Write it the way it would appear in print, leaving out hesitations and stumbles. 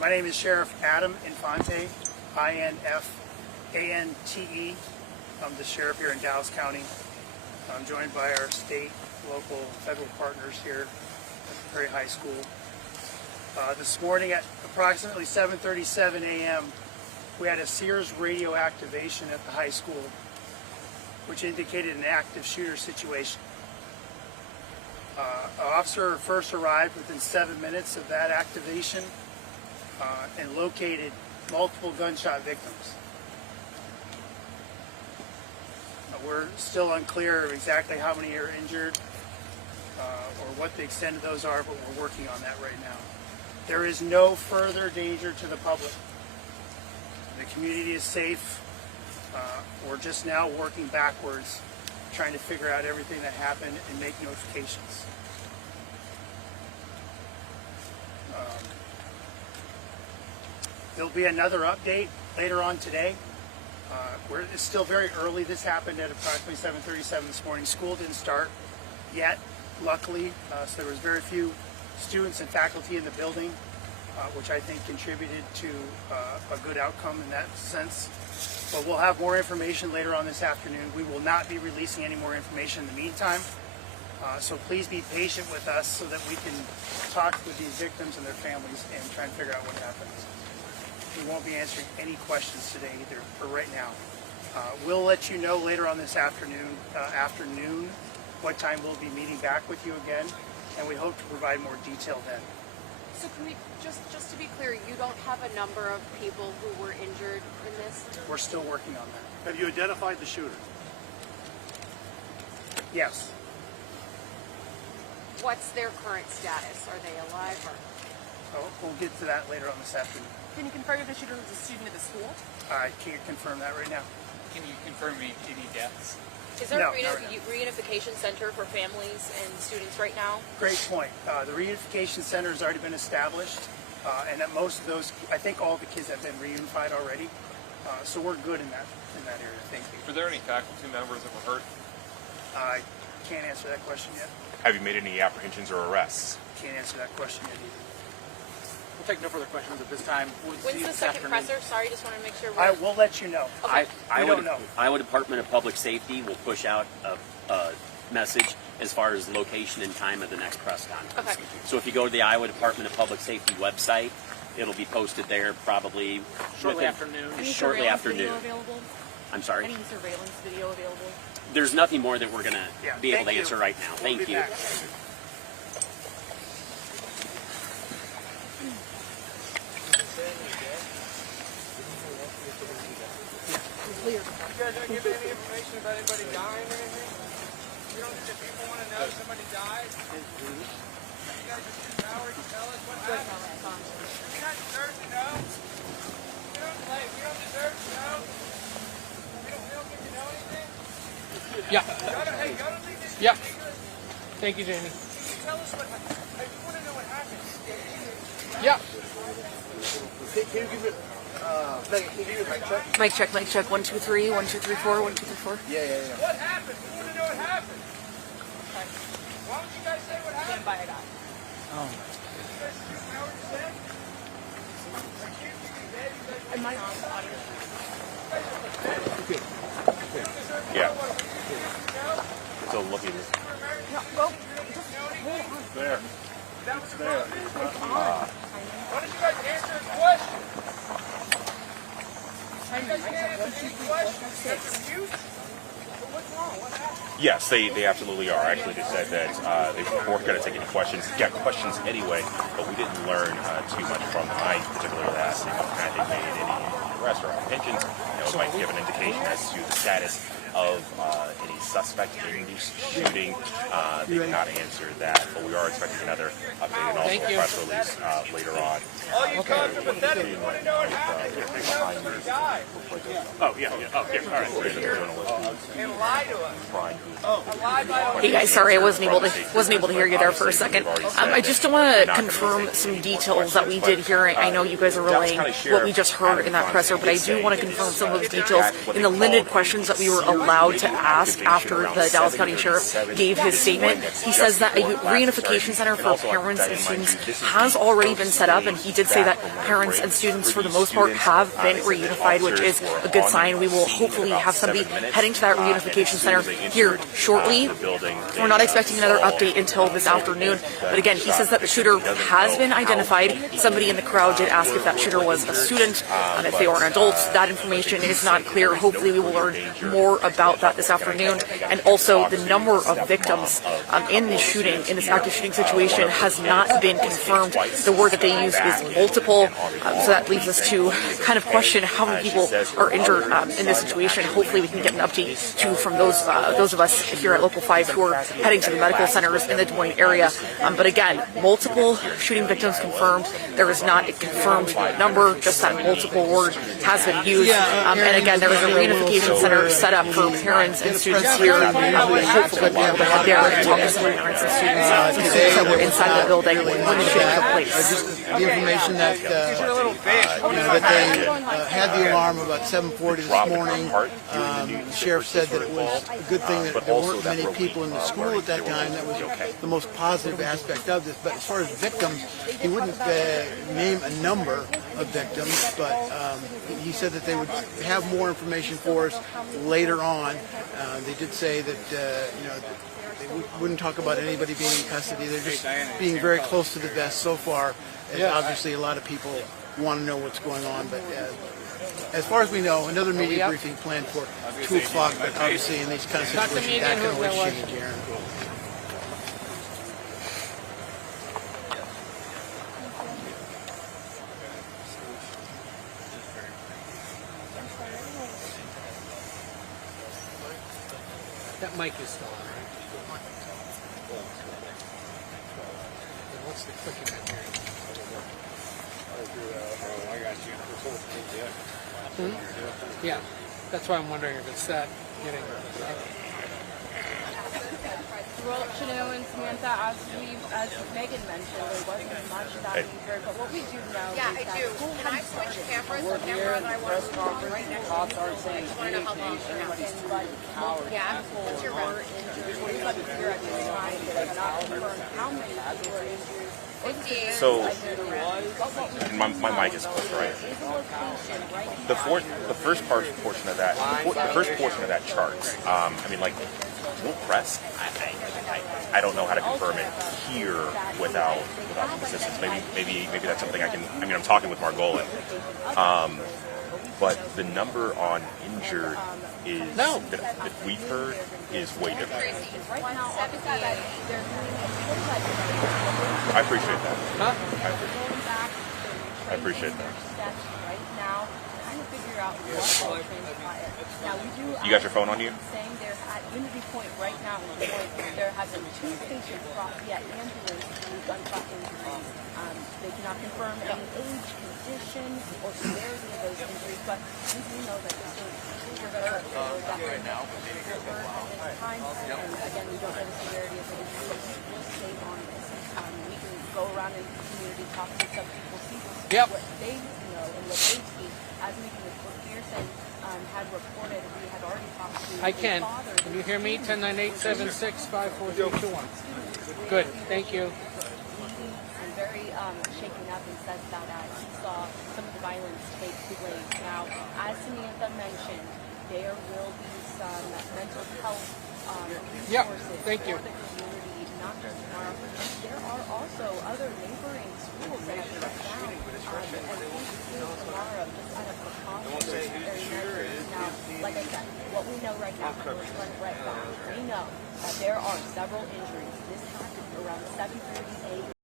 My name is Sheriff Adam Infante, I-N-F-A-N-T-E. I'm the sheriff here in Dallas County. I'm joined by our state, local, federal partners here at Prairie High School. This morning at approximately 7:37 a.m., we had a Sears radio activation at the high school, which indicated an active shooter situation. An officer first arrived within 7 minutes of that activation and located multiple gunshot victims. We're still unclear of exactly how many are injured or what the extent of those are, but we're working on that right now. There is no further danger to the public. The community is safe. We're just now working backwards, trying to figure out everything that happened and make notifications. There'll be another update later on today. It's still very early. This happened at approximately 7:37 this morning. School didn't start yet, luckily, so there was very few students and faculty in the building, which I think contributed to a good outcome in that sense. But we'll have more information later on this afternoon. We will not be releasing any more information in the meantime. So please be patient with us so that we can talk with these victims and their families and try and figure out what happened. We won't be answering any questions today either for right now. We'll let you know later on this afternoon what time we'll be meeting back with you again, and we hope to provide more detail then. So can we, just to be clear, you don't have a number of people who were injured in this? We're still working on that. Have you identified the shooter? Yes. What's their current status? Are they alive or? We'll get to that later on this afternoon. Can you confirm if the shooter was a student at the school? I can't confirm that right now. Can you confirm any deaths? Is there No, a reunification center for families and students right now? Great point. The reunification center has already been established, and that most of those, I think all the kids have been reunified already. So we're good in that area. Thank you. Were there any faculty members that were hurt? I can't answer that question yet. Have you made any apprehensions or arrests? Can't answer that question yet either. We'll take no further questions at this time. We'll see When's you the this second afternoon. presser? Sorry, just want to make sure. We'll let you know. Okay. We don't know. Iowa Department of Public Safety will push out a message as far as location and time of the next press conference. Okay. So if you go to the Iowa Department of Public Safety website, it'll be posted there probably Shortly after noon. Shortly after noon. Available? I'm sorry. Any surveillance video available? There's nothing more that we're going to be able to thank answer you. right now. We'll Thank be you. back. You guys don't give any information about anybody dying or anything? You don't think that people want to know somebody died? You guys are too cowards to tell us what happened. We don't deserve to know. We don't deserve to know. We don't get to know anything. Yeah. Hey, y'all don't think this is Yeah. ridiculous? Thank you, Jamie. Can you tell us what happened? Hey, we want to know what happened. Yeah. Can you give it, Megan, can you give it mic check? Mic check, mic check. 1, 2, 3, 1, 2, 3, 4, 1, 2, 3, 4. Yeah. What happened? We want to know what happened. Why don't you guys say what happened? Stand by, I got it. You guys are too cowards to say? Am I on the audio? Yeah. Still looking. No, go. Just hold on. There. It's there. It's on. Why don't you guys answer a question? You guys can't answer any questions. That's abuse. But what's wrong? What happened? Yes, they absolutely are. Actually, they said that they weren't going to take any questions. Got questions anyway, but we didn't learn too much from them. I particularly asked had they made any arrests or apprehensions. It might give an indication as to the status of any suspect in the shooting. They did not answer that, but we are expecting another update and also Thank a you. press release later on. All you guys are pathetic. You want to know what happened. You want to know if somebody died. Oh, yeah. Oh, yeah. All right. And lie to us. And lie by omission. Hey guys, sorry I wasn't able to hear you there for a second. I just want to confirm some details that we did hear. I know you guys are relaying what we just heard in that presser, but I do want to confirm some of those details in the limited questions that we were allowed to ask after the Dallas County Sheriff gave his statement. He says that a reunification center for parents and students has already been set up, and he did say that parents and students for the most part have been reunified, which is a good sign. We will hopefully have somebody heading to that reunification center here shortly. We're not expecting another update until this afternoon, but again, he says that the shooter has been identified. Somebody in the crowd did ask if that shooter was a student, and if they are an adult. That information is not clear. Hopefully we will learn more about that this afternoon. And also the number of victims in this shooting, in this active shooting situation, has not been confirmed. The word that they use is multiple, so that leaves us to kind of question how many people are injured in this situation. Hopefully we can get an update too from those of us here at Local 5 who are heading to the medical centers in the Des Moines area. But again, multiple shooting victims confirmed. There is not a confirmed number, just that multiple word has been used. And again, there is a reunification center set up for parents and students here. Hopefully we'll be able to head there and talk to some parents and students that were inside the building when the shooting took place. Just the information that that they had the alarm about 7:40 this morning. The sheriff said that it was a good thing that there weren't many people in the school at that time. That was the most positive aspect of this. But as far as victims, he wouldn't name a number of victims, but he said that they would have more information for us later on. They did say that they wouldn't talk about anybody being in custody. They're just being very close to the vest so far. And obviously, a lot of people want to know what's going on, but as far as we know, another media briefing planned for 2 o'clock, but obviously in these kind of situations, that can always change, Aaron. That mic is still on, right? And what's the clicking at here? Yeah, that's why I'm wondering if it's that getting. Well, Chanel and Samantha, as Megan mentioned, there wasn't much that we heard, but what we do know is that school Can I switch cameras? The camera that I want to put on right next to me. I just want to know how long it's going to take. Yeah, what's your route? Everybody here at this time cannot confirm how many people were injured. So, my mic is close, right? The first portion of that, the first portion of that chart. I mean, like, we'll press. I don't know how to confirm it here without some assistance. Maybe that's something I can. I mean, I'm talking with Margolin. But the number on injured is that we've heard is way different. I appreciate that. Huh? I appreciate that. You got your phone on you? Saying they're at Unity Point right now. There have been 2 patients brought via ambulance with gunshot injuries. They cannot confirm any age, condition, or severity of those injuries, but we do know that this is right now. And again, we don't know the severity of the injuries, but we will stay on this. We can go around in the community, talk to some people, see what they know and what they see. As we can report, Pearson had reported, we had already talked to I can. Can you hear me? 1098765431. Good. Thank you. And very shaken up and says that he saw some of the violence take place. Now, as Samantha mentioned, there will be some mental health resources Thank you. for the community, not just tomorrow. There are also other neighboring schools that have shut down. And we see tomorrow just out of precautionary measures. Now, like I said, what we know right now, we know that there are several injuries. This happened around 7:38.